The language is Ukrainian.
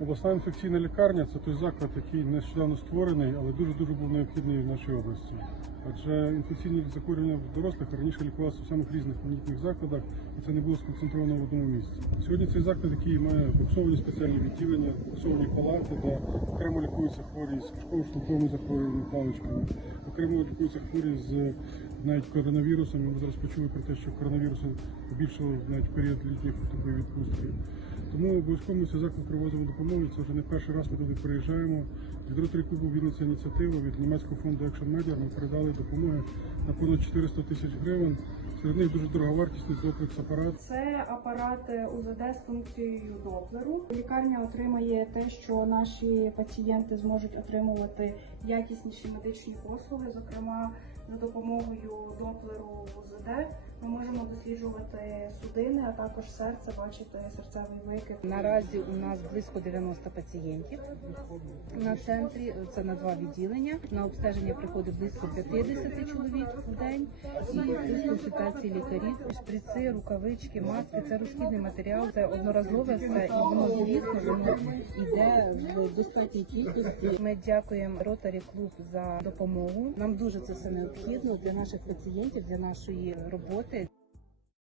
Обласна інфекційна лікарня це той заклад, який нещодавно створений, але дуже дуже був необхідний в нашій області. Адже інфекційні захворювання в дорослих раніше лікувалися в самих різних літніх закладах, і це не було сконцентровано в одному місці. Сьогодні цей заклад, який має буксовані спеціальні відділення, буксовані палати, де окремо лікуються хворі з кишково-шлунковими захворюваннями, паличками, окремо лікуються хворі з навіть коронавірусом. Ми зараз почули про те, що коронавірусу побільшало навіть період літньої такої відпустки. Тому обов'язково ми цей заклад привозимо допомогу. Це вже не перший раз ми туди приїжджаємо. Від Ротary клубу Вінниця ініціатива від німецького фонду Action Media ми передали допомоги на понад 400 тисяч гривень. Серед них дуже дороговартісний комплекс апарат. Це апарат е, УЗД з функцією доплеру. Лікарня отримає те, що наші пацієнти зможуть отримувати якісніші медичні послуги, зокрема за допомогою доплеру УЗД. Ми можемо досліджувати судини, а також серце, бачити серцевий викид. Наразі у нас близько 90 пацієнтів на центрі. Це на два відділення. На обстеження приходить близько 50 чоловік в день і плюс консультації лікарів, шприци, рукавички, маски. Це розхідний матеріал, це одноразове все, і воно звісно воно йде в достатній кількості. Ми дякуємо Rotary Club за допомогу. Нам дуже це все необхідно для наших пацієнтів, для нашої роботи. suerte.